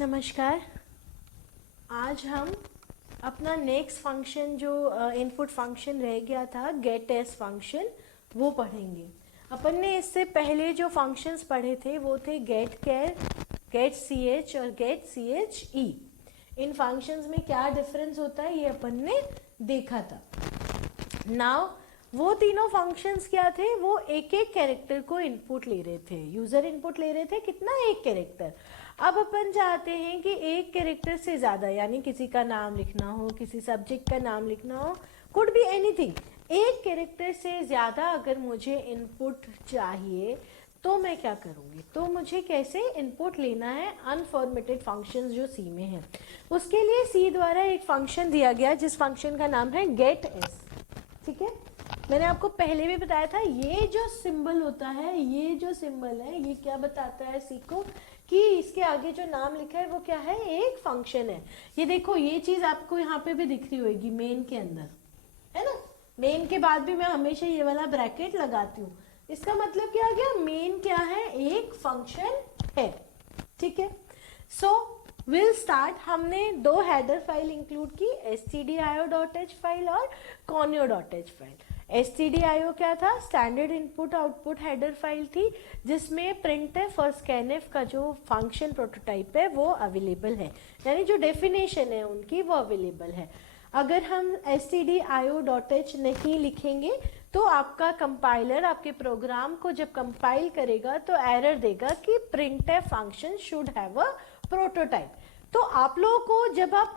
नमस्कार। आज हम अपना नेक्स्ट फंक्शन जो इनपुट फंक्शन रह गया था गेट एस फंक्शन वो पढ़ेंगे। अपन ने इससे पहले जो फंक्शंस पढ़े थे वो थे गेट कैर, गेट सी एच और गेट सी एच ई। इन फंक्शंस में क्या डिफरेंस होता है ये अपन ने देखा था। नाउ वो तीनों फंक्शंस क्या थे, वो एक एक कैरेक्टर को इनपुट ले रहे थे, यूजर इनपुट ले रहे थे कितना, एक कैरेक्टर। अब अपन चाहते हैं कि एक कैरेक्टर से ज्यादा, यानी किसी का नाम लिखना हो, किसी सब्जेक्ट का नाम लिखना हो, कुड बी एनीथिंग, एक कैरेक्टर से ज्यादा अगर मुझे इनपुट चाहिए तो मैं क्या करूंगी, तो मुझे कैसे इनपुट लेना है अनफॉर्मेटेड फंक्शंस जो सी में है। उसके लिए सी द्वारा एक फंक्शन दिया गया जिस फंक्शन का नाम है गेट एस। ठीक है, मैंने आपको पहले भी बताया था ये जो सिंबल होता है, ये जो सिंबल है ये क्या बताता है सी को कि इसके आगे जो नाम लिखा है वो क्या है, एक फंक्शन है। ये देखो ये चीज आपको यहाँ पे भी दिख रही होगी मेन के अंदर, है ना। मेन के बाद भी मैं हमेशा ये वाला ब्रैकेट लगाती हूँ, इसका मतलब क्या हो गया, मेन क्या है, एक फंक्शन है। ठीक है, सो विल स्टार्ट। हमने दो हेडर फाइल इंक्लूड की, stdio.h फाइल और conio.h फाइल। stdio क्या था, standard input output header file थी जिसमें printf और scanf का जो फंक्शन प्रोटोटाइप है वो अवेलेबल है, यानी जो डेफिनेशन है उनकी वो अवेलेबल है। अगर हम stdio.h नहीं लिखेंगे तो आपका कंपाइलर आपके प्रोग्राम को जब कंपाइल करेगा तो एरर देगा कि printf function should have a prototype. तो आप लोगों को जब आप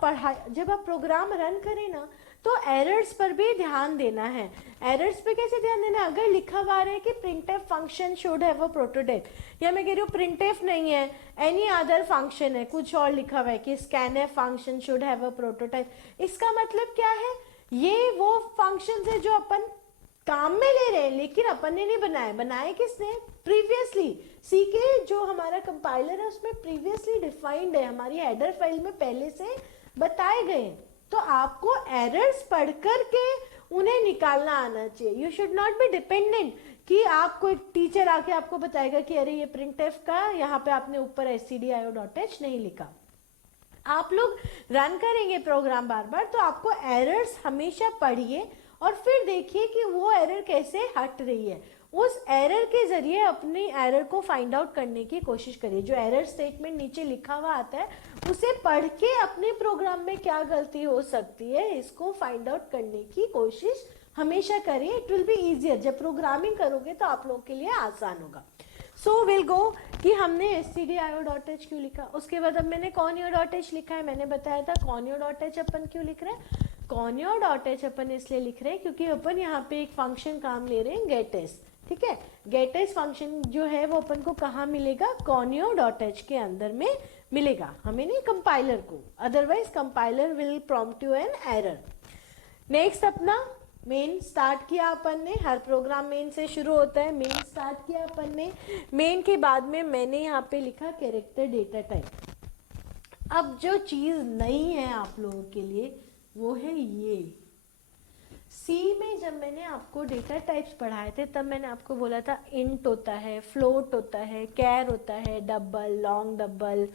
प्रोग्राम रन करें ना तो एरर्स पर भी ध्यान देना है। एरर्स पे कैसे ध्यान देना है, अगर लिखा हुआ है कि printf function should have a prototype, या मैं कह रही हूँ printf नहीं है एनी अदर फंक्शन है, कुछ और लिखा हुआ है कि scanf function should have a prototype, इसका मतलब क्या है, ये वो फंक्शन है जो अपन काम में ले रहे हैं लेकिन अपन ने नहीं बनाया। बनाए किसने, प्रीवियसली सी के जो हमारा कंपाइलर है उसमें प्रीवियसली डिफाइंड है, हमारी हेडर फाइल में पहले से बताए गए हैं। तो आपको एरर्स पढ़ करके उन्हें निकालना आना चाहिए। You should not be dependent कि आपको एक टीचर आके आपको बताएगा कि अरे ये printf का यहाँ पे आपने ऊपर stdio.h नहीं लिखा। आप लोग रन करेंगे प्रोग्राम बार बार तो आपको एरर्स हमेशा पढ़िए और फिर देखिए कि वो एरर कैसे हट रही है। उस एरर के जरिए अपनी एरर को फाइंड आउट करने की कोशिश करिए। जो एरर स्टेटमेंट नीचे लिखा हुआ आता है उसे पढ़ के अपने प्रोग्राम में क्या गलती हो सकती है इसको फाइंड आउट करने की कोशिश हमेशा करिए। इट विल बी इजियर, जब प्रोग्रामिंग करोगे तो आप लोगों के लिए आसान होगा। सो विल गो कि हमने stdio.h क्यों लिखा, उसके बाद अब मैंने conio.h लिखा है। मैंने बताया था conio.h अपन क्यों लिख रहे हैं, conio.h अपन इसलिए लिख रहे हैं क्योंकि अपन यहाँ पे एक फंक्शन काम ले रहे हैं गेटएस। ठीक है, गेटएस फंक्शन जो है वो अपन को कहाँ मिलेगा, conio.h के अंदर में मिलेगा, हमें नहीं कंपाइलर को, otherwise compiler will prompt you an error. Next अपना मेन स्टार्ट किया अपन ने, हर प्रोग्राम मेन से शुरू होता है, मेन स्टार्ट किया अपन ने। मेन के बाद में मैंने यहाँ पे लिखा कैरेक्टर डेटा टाइप। अब जो चीज नई है आप लोगों के लिए वो है ये, सी में जब मैंने आपको डेटा टाइप्स पढ़ाए थे तब मैंने आपको बोला था इंट होता है, फ्लोट होता है, कैर होता है, डबल, लॉन्ग डबल,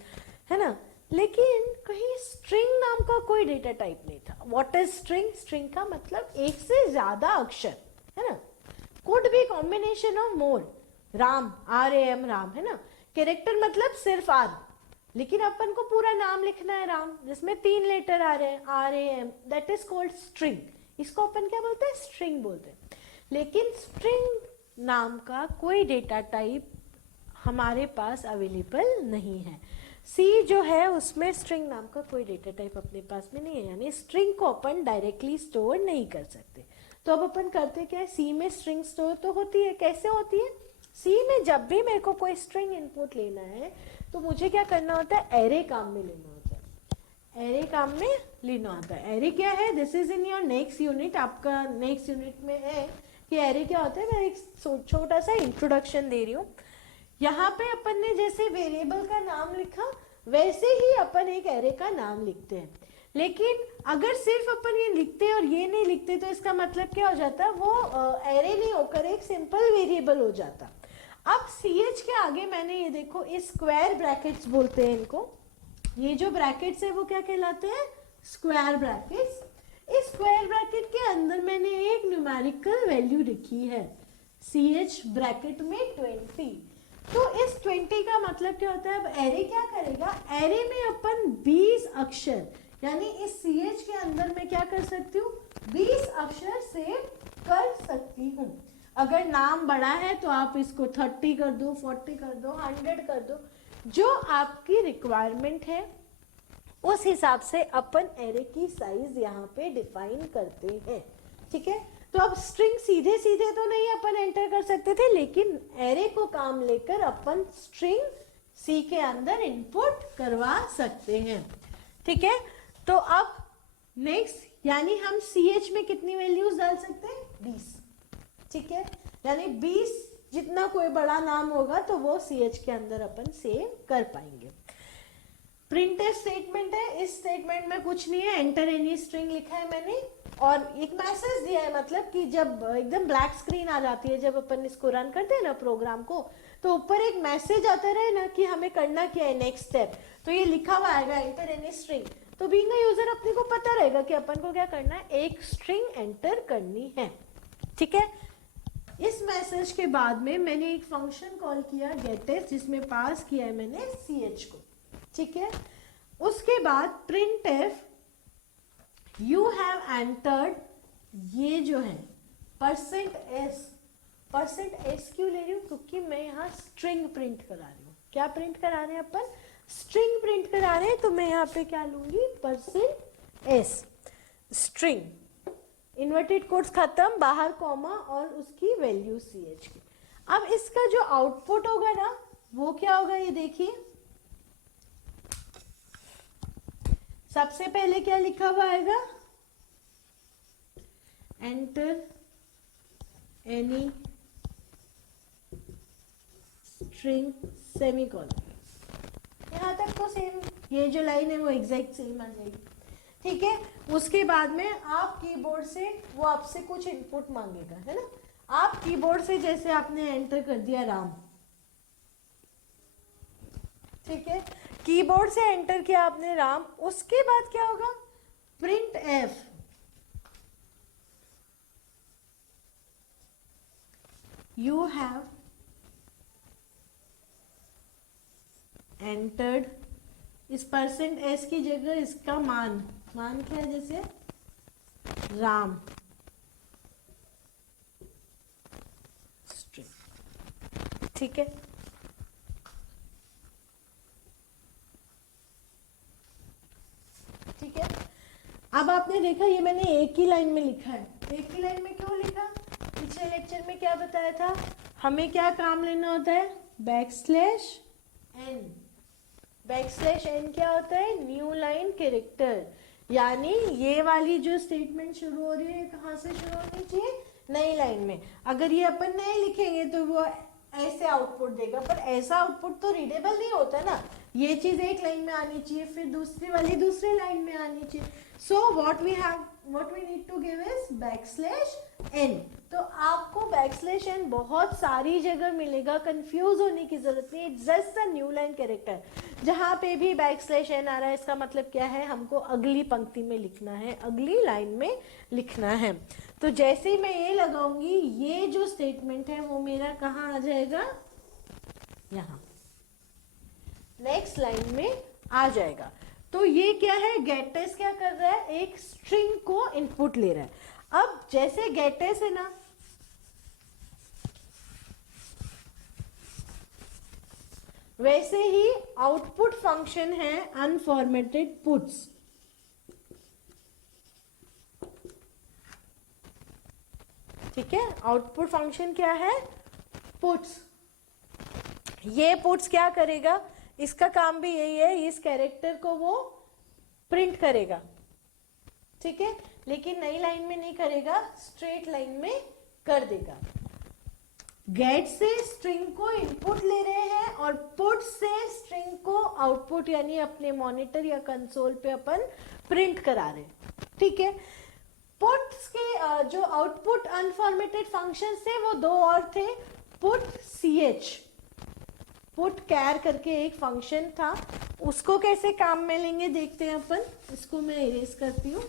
है ना। लेकिन कहीं स्ट्रिंग नाम का कोई डेटा टाइप नहीं था। व्हाट इज स्ट्रिंग, स्ट्रिंग का मतलब एक से ज्यादा अक्षर, है ना। Could be combination of more, Ram, RAM Ram, है ना। कैरेक्टर मतलब सिर्फ आर, लेकिन अपन को पूरा नाम लिखना है राम जिसमें 3 लेटर आ रहे हैं, RAM, that is called string. इसको अपन क्या बोलते हैं, स्ट्रिंग बोलते हैं। लेकिन स्ट्रिंग नाम का कोई डेटा टाइप हमारे पास अवेलेबल नहीं है। सी जो है उसमें स्ट्रिंग नाम का कोई डेटा टाइप अपने पास में नहीं है, यानी स्ट्रिंग को अपन डायरेक्टली स्टोर नहीं कर सकते। तो अब अपन करते क्या है, सी में स्ट्रिंग स्टोर तो होती है, कैसे होती है, सी में जब भी मेरे को कोई स्ट्रिंग इनपुट लेना है तो मुझे क्या करना होता है, एरे काम में लेना होता है। एरे काम में लेना होता है। एरे क्या है, this is in your next unit, आपका नेक्स्ट यूनिट में है कि एरे क्या होता है। मैं एक छोटा सा इंट्रोडक्शन दे रही हूँ। यहाँ पे अपन ने जैसे वेरिएबल का नाम लिखा वैसे ही अपन एक एरे का नाम लिखते हैं। लेकिन अगर सिर्फ अपन ये लिखते और ये नहीं लिखते तो इसका मतलब क्या हो जाता, वो एरे नहीं होकर एक सिंपल वेरिएबल हो जाता। अब ch के आगे मैंने ये देखो, इस स्क्वायर ब्रैकेट्स बोलते हैं इनको, ये जो ब्रैकेट्स है वो क्या कहलाते हैं? Square brackets. इस स्क्वायर ब्रैकेट के अंदर मैंने एक न्यूमेरिकल वैल्यू लिखी है, CH ब्रैकेट में 20। तो इस 20 का मतलब क्या होता है? अब एरे क्या करेगा? एरे में अपन 20 अक्षर, यानी इस CH के अंदर मैं क्या कर सकती हूँ? 20 अक्षर सेव कर सकती हूँ। अगर नाम बड़ा है तो आप इसको 30 कर दो, 40 कर दो, 100 कर दो, जो आपकी रिक्वायरमेंट है उस हिसाब से अपन एरे की साइज यहाँ पे डिफाइन करते हैं। ठीक है, तो अब स्ट्रिंग सीधे सीधे तो नहीं अपन एंटर कर सकते थे, लेकिन एरे को काम लेकर अपन स्ट्रिंग सी के अंदर इनपुट करवा सकते हैं। ठीक है, तो अब नेक्स्ट, यानी हम CH में कितनी वैल्यूज डाल सकते हैं? 20। ठीक है, यानी 20 जितना कोई बड़ा नाम होगा तो वो CH के अंदर अपन सेव कर पाएंगे। प्रिंट स्टेटमेंट है, इस स्टेटमेंट में कुछ नहीं है, एंटर एनी स्ट्रिंग लिखा है मैंने और एक मैसेज दिया है, मतलब कि जब एकदम ब्लैक स्क्रीन आ जाती है जब अपन इसको रन करते हैं ना प्रोग्राम को, तो ऊपर एक मैसेज आता रहे ना कि हमें करना क्या है नेक्स्ट स्टेप, तो ये लिखा हुआ आएगा एंटर एनी स्ट्रिंग। तो बीइंग अ यूजर अपने को पता रहेगा कि अपन को क्या करना है, एक स्ट्रिंग एंटर करनी है। ठीक है, इस मैसेज के बाद में मैंने एक फंक्शन कॉल किया गेटएस, जिसमें पास किया है मैंने CH को। ठीक है, उसके बाद printf you have entered, ये जो है %s क्यों ले रही हूँ? क्योंकि मैं यहाँ स्ट्रिंग प्रिंट करा रही हूँ। क्या प्रिंट करा रहे हैं अपन? स्ट्रिंग प्रिंट करा रहे हैं, तो मैं यहाँ पे क्या लूंगी? %s स्ट्रिंग, इन्वर्टेड कोट्स खत्म, बाहर कॉमा और उसकी वैल्यू CH की। अब इसका जो आउटपुट होगा ना वो क्या होगा, ये देखिए। सबसे पहले क्या लिखा हुआ आएगा? Enter any string semicolon. यहां तक तो सेम, ये जो लाइन है वो एग्जैक्ट सेम आ जाएगी। ठीक है, उसके बाद में आप कीबोर्ड से, वो आपसे कुछ इनपुट मांगेगा, है ना? आप कीबोर्ड से जैसे आपने एंटर कर दिया राम, ठीक है, कीबोर्ड से एंटर किया आपने राम, उसके बाद क्या होगा? Print F you have entered, इस %s की जगह इसका मान क्या है? जैसे राम स्ट्रिंग। ठीक है, ठीक है, अब आपने देखा ये मैंने एक ही लाइन में लिखा है। एक ही लाइन में क्यों लिखा? पिछले लेक्चर में क्या बताया था? हमें क्या काम लेना होता है? \n। \n क्या होता है? न्यू लाइन कैरेक्टर, यानी ये वाली जो स्टेटमेंट शुरू हो रही है कहाँ से शुरू होनी चाहिए? नई लाइन में। अगर ये अपन नहीं लिखेंगे तो वो ऐसे आउटपुट देगा, पर ऐसा आउटपुट तो रीडेबल नहीं होता ना। ये चीज एक लाइन में आनी चाहिए, फिर दूसरी वाली दूसरी लाइन में आनी चाहिए। So what we need to give is \n। तो आपको \n बहुत सारी जगह मिलेगा, कंफ्यूज होने की जरूरत नहीं। It's just a new line character. जहां पे भी \n आ रहा है इसका मतलब क्या है? हमको अगली पंक्ति में लिखना है, अगली लाइन में लिखना है। तो जैसे ही मैं ये लगाऊंगी, ये जो स्टेटमेंट है वो मेरा कहाँ आ जाएगा? यहाँ नेक्स्ट लाइन में आ जाएगा। तो ये क्या है? गेटएस क्या कर रहा है? एक स्ट्रिंग को इनपुट ले रहा है। अब जैसे गेटएस है ना, वैसे ही आउटपुट फंक्शन है अनफॉर्मेटेड पुट्स। ठीक है, आउटपुट फंक्शन क्या है? पुट्स। ये पुट्स क्या करेगा? इसका काम भी यही है, इस कैरेक्टर को वो प्रिंट करेगा। ठीक है, लेकिन नई लाइन में नहीं करेगा, स्ट्रेट लाइन में कर देगा। गेट से स्ट्रिंग को इनपुट ले रहे हैं और पुट से स्ट्रिंग को आउटपुट यानी अपने मॉनिटर या कंसोल पे अपन प्रिंट करा रहे हैं। ठीक है, पुट्स के जो आउटपुट अनफॉर्मेटेड फंक्शन थे वो दो और थे, पुट ch पुट कैर करके एक फंक्शन था, उसको कैसे काम में लेंगे देखते हैं अपन। इसको मैं इरेज करती हूँ।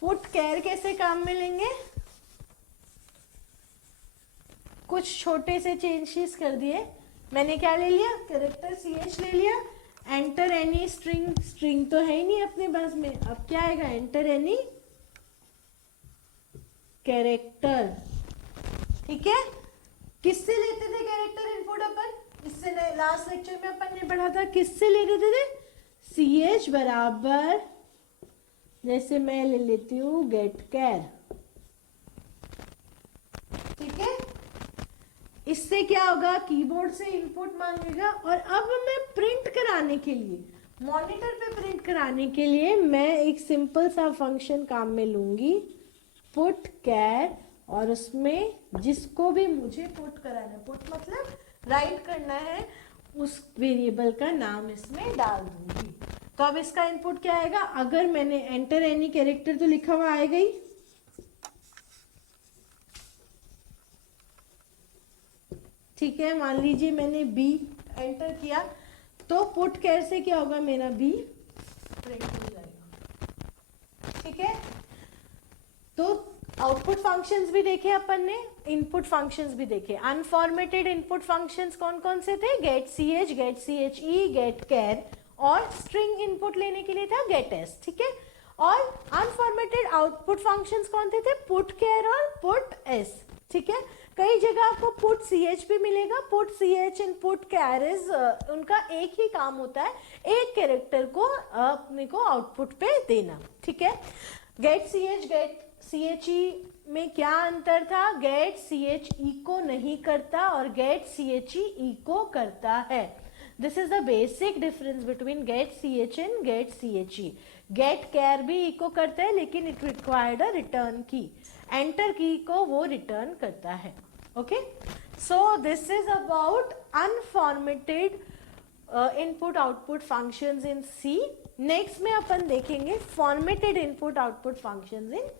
पुट कैर कैसे काम में लेंगे, कुछ छोटे से चेंजेस कर दिए। मैंने क्या ले लिया, कैरेक्टर ch ले लिया। एंटर एनी स्ट्रिंग, स्ट्रिंग तो है ही नहीं अपने पास में, अब क्या आएगा, एंटर एनी कैरेक्टर। ठीक है, किससे लेते थे कैरेक्टर इनपुट अपन, इससे लास्ट लेक्चर में अपन ने पढ़ा था, किससे ले लेते थे, ch बराबर, जैसे मैं ले लेती हूँ गेट कैर। ठीक है, इससे क्या होगा, कीबोर्ड से इनपुट मांगेगा, और अब मैं प्रिंट कराने के लिए, मॉनिटर पे प्रिंट कराने के लिए मैं एक सिंपल सा फंक्शन काम में लूंगी, पुट कैर, और उसमें जिसको भी मुझे पुट कराना है, पुट मतलब राइट करना है, उस वेरिएबल का नाम इसमें डाल दूंगी। तो अब इसका इनपुट क्या आएगा, अगर मैंने एंटर एनी कैरेक्टर तो लिखा हुआ आएगा ही, ठीक है। मान लीजिए मैंने बी एंटर किया, तो पुट कैर से क्या होगा, मेरा बी प्रिंट हो जाएगा। ठीक है, तो आउटपुट फंक्शंस भी देखे अपन ने, इनपुट फंक्शंस भी देखे। अनफॉर्मेटेड इनपुट फंक्शंस कौन कौन से थे, get ch, get che, get char, और स्ट्रिंग इनपुट लेने के लिए था गेट s। ठीक है, और अनफॉर्मेटेड आउटपुट फंक्शंस कौन थे, पुट कैर और पुट s। ठीक है, कई जगह आपको पुट ch भी मिलेगा, put ch and put care is उनका एक ही काम होता है, एक कैरेक्टर को अपने को आउटपुट पे देना। ठीक है, गेट ch, गेट che में क्या अंतर था, गेट ch इको नहीं करता और गेट che इको करता है। This is the basic difference between gate ch and gate che। Get कैर भी इको करता है, लेकिन इट रिक्वायर्ड अ रिटर्न की, एंटर की को वो रिटर्न करता है। Okay, so this is about unformatted input output functions in C. Next में अपन देखेंगे formatted input output functions in